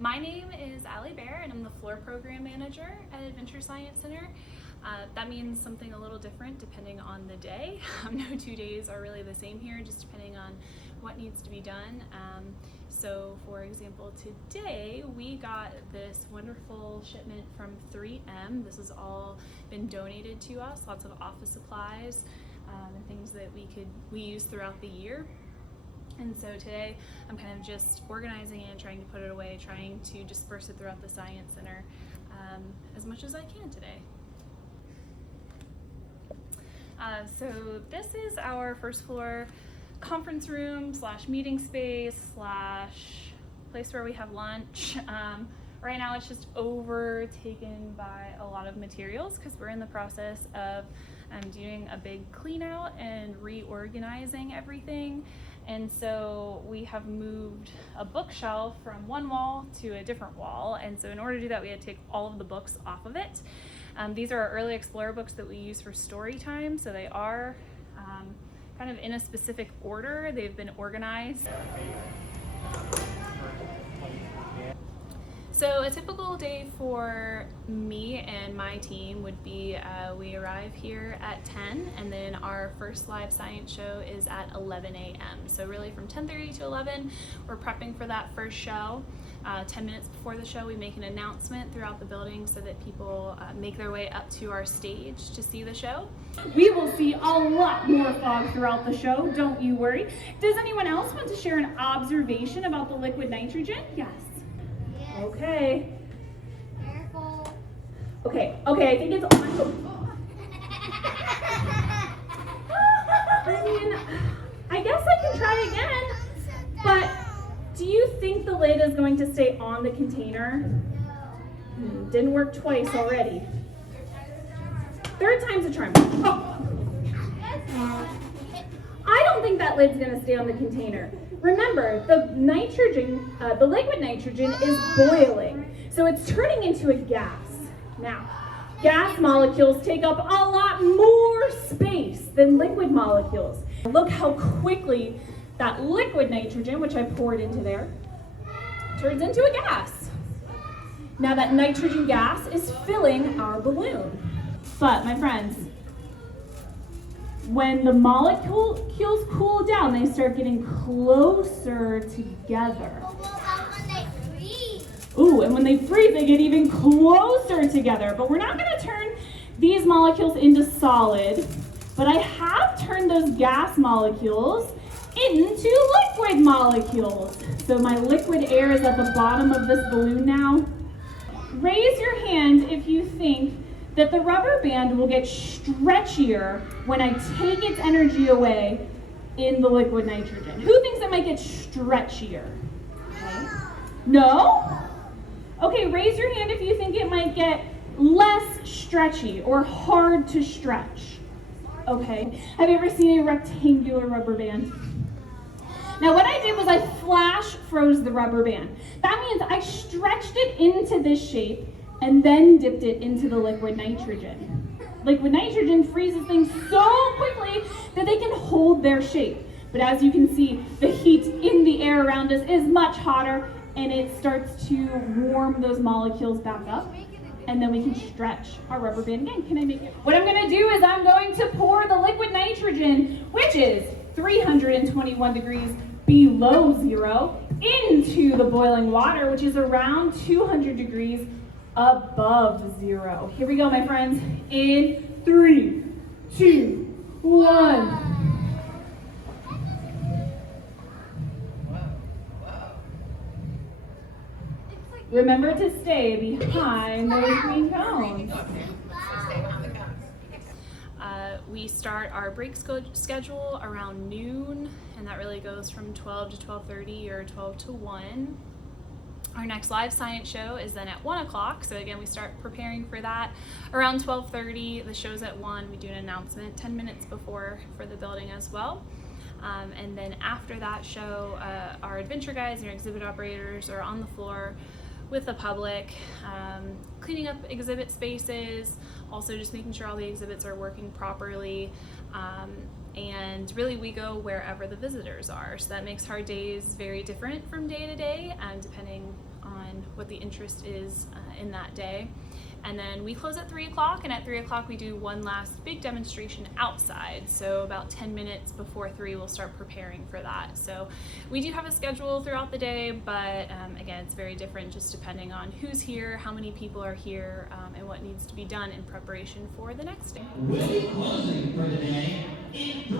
My name is Allie Bear, and I'm the floor program manager at Adventure Science Center. That means something a little different depending on the day. No 2 days are really the same here, just depending on what needs to be done. So for example, today we got this wonderful shipment from 3M. This has all been donated to us, lots of office supplies and things that we use throughout the year. And so today I'm kind of just organizing it, trying to put it away, trying to disperse it throughout the Science Center as much as I can today. So this is our first floor conference room / meeting space / place where we have lunch. Right now it's just overtaken by a lot of materials because we're in the process of doing a big clean out and reorganizing everything. And so we have moved a bookshelf from one wall to a different wall. And so in order to do that, we had to take all of the books off of it. These are our Early Explorer books that we use for story time. So they are kind of in a specific order. They've been organized. So a typical day for me and my team would be we arrive here at 10, and then our first live science show is at 11 a.m. So really from 10:30 to 11, we're prepping for that first show. 10 minutes before the show, we make an announcement throughout the building so that people make their way up to our stage to see the show. We will see a lot more fog throughout the show, don't you worry. Does anyone else want to share an observation about the liquid nitrogen? Yes. Okay. Careful. Okay, I think it's on. I mean, I guess I can try again, but do you think the lid is going to stay on the container? Didn't work twice already. Third time's a charm. Oh. I don't think that lid's gonna stay on the container. Remember, the nitrogen, the liquid nitrogen is boiling, so it's turning into a gas. Now, gas molecules take up a lot more space than liquid molecules. Look how quickly that liquid nitrogen, which I poured into there, turns into a gas. Now that nitrogen gas is filling our balloon. But my friends, when the molecules cool down, they start getting closer together. Ooh, and when they freeze, they get even closer together. But we're not going to turn these molecules into solid, but I have turned those gas molecules into liquid molecules. So my liquid air is at the bottom of this balloon now. Raise your hand if you think that the rubber band will get stretchier when I take its energy away in the liquid nitrogen. Who thinks it might get stretchier? Okay. No? Okay, raise your hand if you think it might get less stretchy or hard to stretch. Okay. Have you ever seen a rectangular rubber band? Now what I did was I flash froze the rubber band. That means I stretched it into this shape and then dipped it into the liquid nitrogen. Liquid nitrogen freezes things so quickly that they can hold their shape. But as you can see, the heat in the air around us is much hotter, and it starts to warm those molecules back up, and then we can stretch our rubber band again. Can I make it? What I'm gonna do is I'm going to pour the liquid nitrogen, which is 321 degrees below zero, into the boiling water, which is around 200 degrees above zero. Here we go, my friends. In 3, 2, 1. Remember to stay behind those green cones. We start our break schedule around noon, and that really goes from 12 to 12:30 or 12 to 1. Our next live science show is then at 1 o'clock. So again, we start preparing for that around 12:30. The show's at 1. We do an announcement 10 minutes before for the building as well. And then after that show, our adventure guides and our exhibit operators are on the floor with the public, cleaning up exhibit spaces, also just making sure all the exhibits are working properly. And really we go wherever the visitors are. So that makes our days very different from day to day, depending on on what the interest is in that day. And then we close at 3 o'clock, and at 3 o'clock we do one last big demonstration outside. So about 10 minutes before 3 we'll start preparing for that. So we do have a schedule throughout the day, but again, it's very different just depending on who's here, how many people are here, and what needs to be done in preparation for the next day. We'll be closing for the day in 3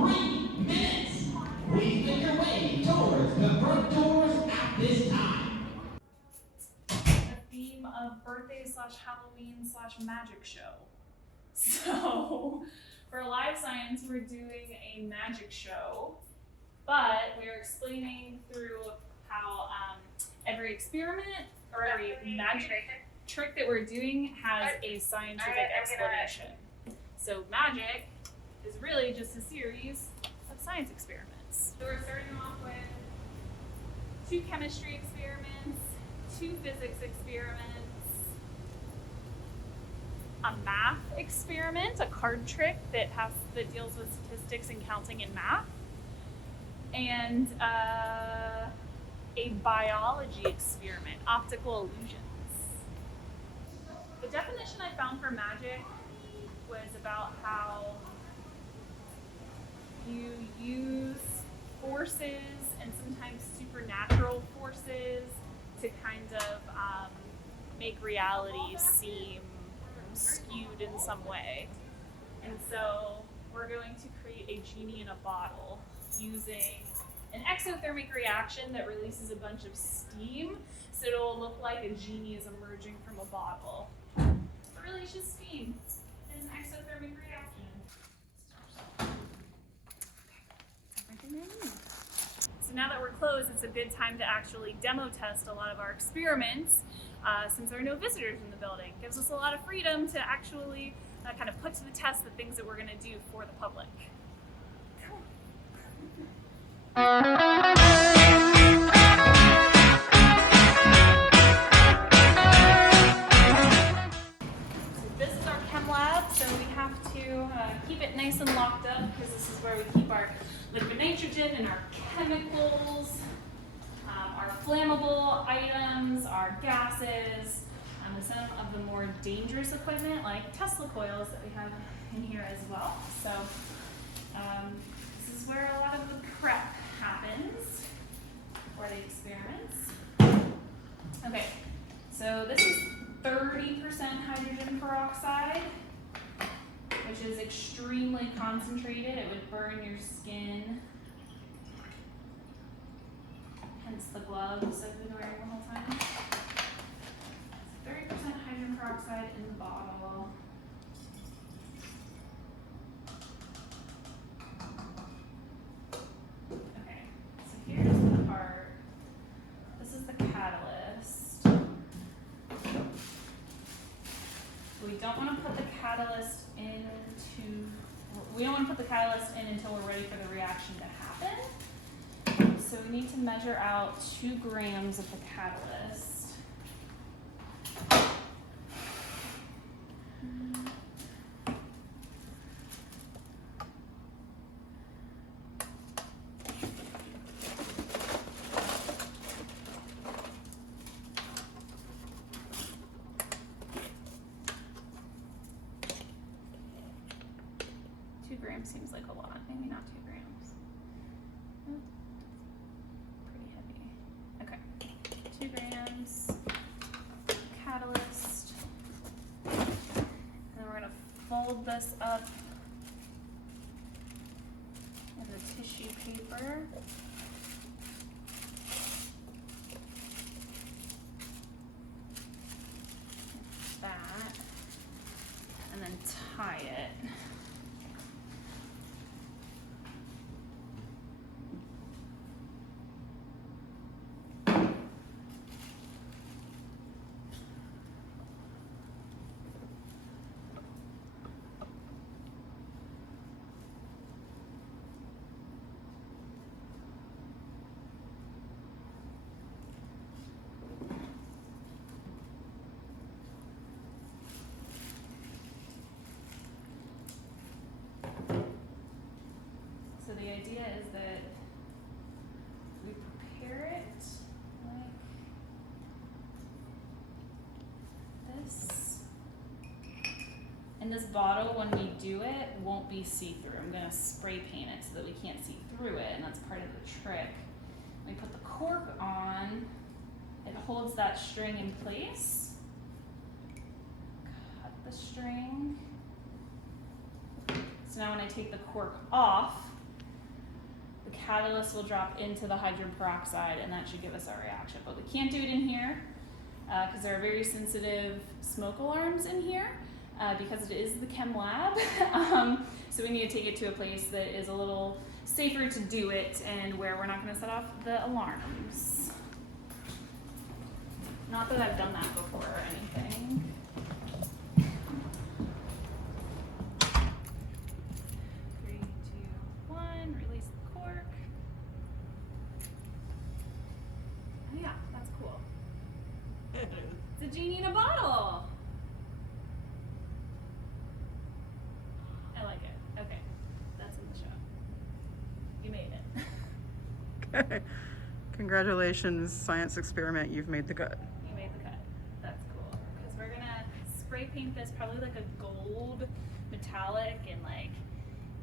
minutes. Please make your way towards the front doors at this time. Theme of birthday/Halloween/magic show. So for live science, we're doing a magic show, but we're explaining through how every experiment or every magic trick that we're doing has a scientific explanation. So magic is really just a series of science experiments. So we're starting off with 2 chemistry experiments, 2 physics experiments, a math experiment, a card trick that deals with statistics and counting in math, and a biology experiment, optical illusions. The definition I found for magic was about how you use forces and sometimes supernatural forces to kind of make reality seem skewed in some way. And so we're going to create a genie in a bottle using an exothermic reaction that releases a bunch of steam, so it'll look like a genie is emerging from a bottle. But really it's just steam. It's an exothermic reaction. So now that we're closed, it's a good time to actually demo test a lot of our experiments since there are no visitors in the building. It gives us a lot of freedom to actually kind of put to the test the things that we're going to do for the public. So this is our chem lab, so we have to keep it nice and locked up because this is where we keep our liquid nitrogen and our chemicals, our flammable items, our gases, and some of the more dangerous equipment like Tesla coils that we have in here as well. So this is where a lot of the prep happens for the experiments. Okay, so this is 30% hydrogen peroxide, which is extremely concentrated. It would burn your skin. Hence the gloves I've been wearing the whole time. 30% hydrogen peroxide in the bottle. Okay, so here's the part. This is the catalyst. We don't want to put the catalyst until we're ready for the reaction to happen. So we need to measure out 2 grams of the catalyst. Seems like a lot, maybe not 2 grams. Pretty heavy. Okay, 2 grams catalyst. And then we're gonna fold this up in the tissue paper. Like that. And then tie it. So the idea is that we prepare it like And this bottle, when we do it, won't be see-through. I'm gonna spray paint it so that we can't see through it, and that's part of the trick. When we put the cork on, it holds that string in place. Cut the string. So now when I take the cork off, the catalyst will drop into the hydrogen peroxide, and that should give us our reaction. But we can't do it in here because there are very sensitive smoke alarms in here because it is the chem lab. So we need to take it to a place that is a little safer to do it and where we're not going to set off the alarms. Not that I've done that before or anything. 3, 2, 1, release the cork. Oh yeah, that's cool. It's a genie in a bottle. I like it. Okay, that's in the show. You made it. Okay. Congratulations, science experiment, you've made the cut. You made the cut. That's cool. Because we're gonna spray paint this probably like a gold metallic and like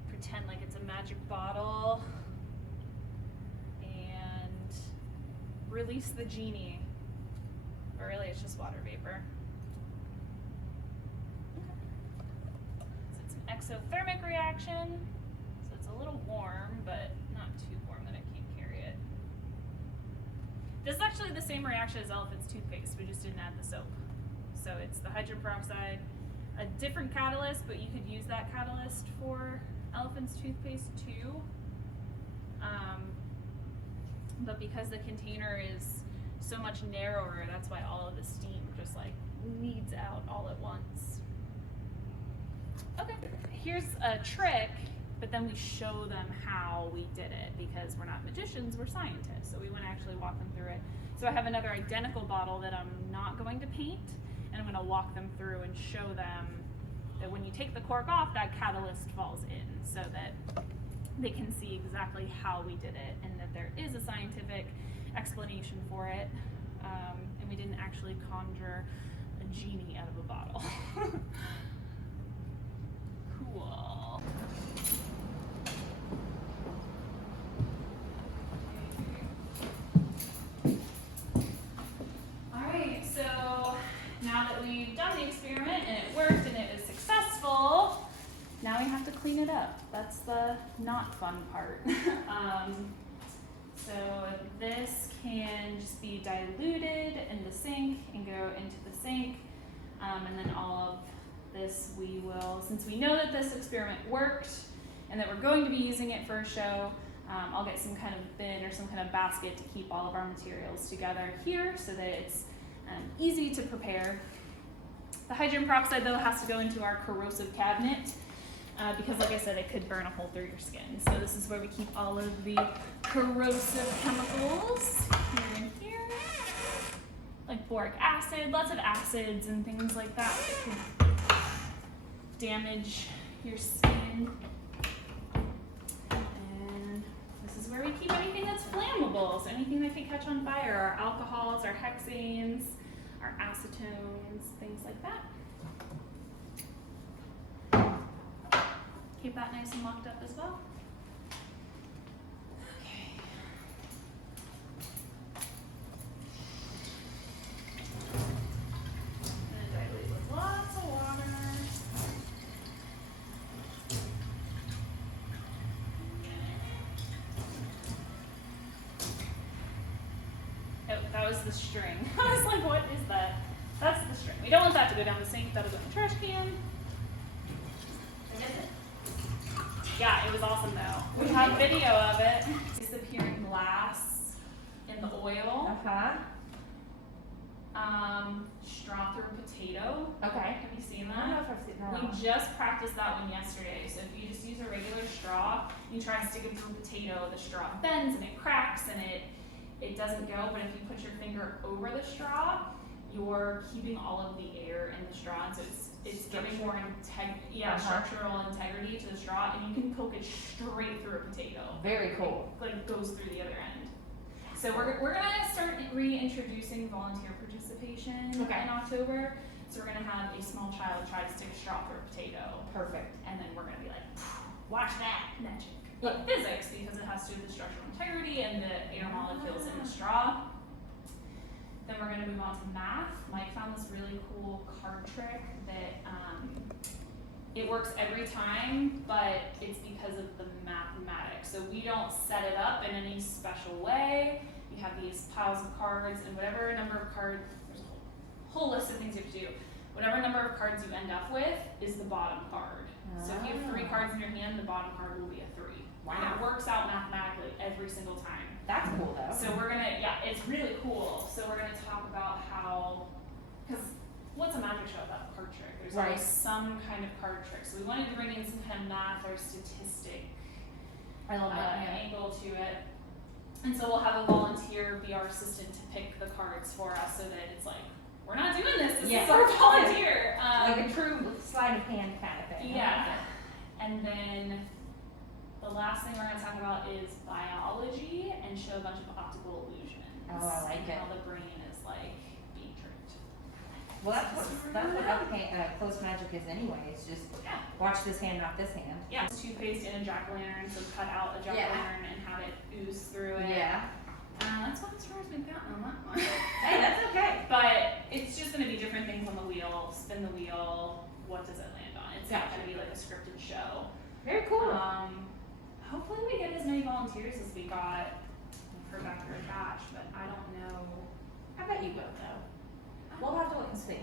pretend like it's a magic bottle and release the genie. But really it's just water vapor. So it's an exothermic reaction. So it's a little warm, but not too warm that I can't carry it. This is actually the same reaction as elephant's toothpaste, we just didn't add the soap. So it's the hydrogen peroxide, a different catalyst, but you could use that catalyst for elephant's toothpaste too. But because the container is so much narrower, that's why all of the steam just like leads out all at once. Okay, here's a trick, but then we show them how we did it because we're not magicians, we're scientists, so we want to actually walk them through it. So I have another identical bottle that I'm not going to paint, and I'm going to walk them through and show them that when you take the cork off, that catalyst falls in so that they can see exactly how we did it and that there is a scientific explanation for it, and we didn't actually conjure a genie out of a bottle. Cool. Alright, so now that we've done the experiment and it worked and it was successful, now we have to clean it up. That's the not fun part. So this can just be diluted in the sink and go into the sink, and then all of this we will, since we know that this experiment worked and that we're going to be using it for a show, I'll get some kind of bin or some kind of basket to keep all of our materials together here so that it's easy to prepare. The hydrogen peroxide though has to go into our corrosive cabinet because like I said, it could burn a hole through your skin. So this is where we keep all of the corrosive chemicals here and here. Like boric acid, lots of acids and things like that that could damage your skin. And this is where we keep anything that's flammable, so anything that could catch on fire, our alcohols, our hexanes, our acetones, things like that. Keep that nice and locked up as well. Okay. And dilute with lots of water. Oh, that was the string. I was like, what is that? That's the string. We don't want that to go down the sink. That'll go in the trash can. I guess it. Yeah, it was awesome though. We have video of it. Disappearing glass in the oil. Straw through a potato. Okay. Have you seen I don't know that? if I've seen that. We just practiced that one yesterday. So if you just use a regular straw, you try and stick it through a potato, the straw bends and it cracks and it doesn't go. But if you put your finger over the straw, you're keeping all of the air in the straw, and so it's giving more structural integrity to the straw, and you can poke it straight through a potato. Very cool. Like goes through the other end. So we're gonna start reintroducing volunteer participation in October. So we're gonna have a small child try to stick a straw through a potato, Perfect. and then we're gonna be like, watch that magic. But physics, because it has to do with the structural integrity and the air molecules in the straw. Then we're gonna move on to math. Mike found this really cool card trick that it works every time, but it's because of the mathematics. So we don't set it up in any special way. You have these piles of cards, and whatever number of cards, there's a whole list of things you have to do. Whatever number of cards you end up with is the bottom card. So if you have 3 cards in your hand, the bottom card will be a 3. And it works out mathematically every single time. That's cool though. So we're gonna, yeah, it's really cool. So we're gonna talk about how, because what's a magic show without a card trick? There's Right. always some kind of card trick. So we wanted to bring in some kind of math or statistic I love that. Yeah. angle to it. And so we'll have a volunteer be our assistant to pick the cards for us so that it's like, we're not doing this, this is our volunteer. Like a true sleight of hand kind of thing. Yeah. And then the last thing we're going to talk about is biology and show a bunch of optical illusions. Oh, I like and it. how the brain is like being tricked. Well, that's what close magic is anyway. It's just Yeah. watch this hand, not this hand. Yeah. It's toothpaste in a jack-o'-lantern, so cut out a jack-o'-lantern and have it ooze through it. Yeah. That's about as far as we've gotten on that one. Hey, that's okay. But it's just going to be different things on the wheel. Spin the wheel. What does it land on? It's not Gotcha. going to be like a scripted show. Very cool. Hopefully we get as many volunteers as we got for Backyard Bash, but I don't know. I bet you will though. We'll have to look and see.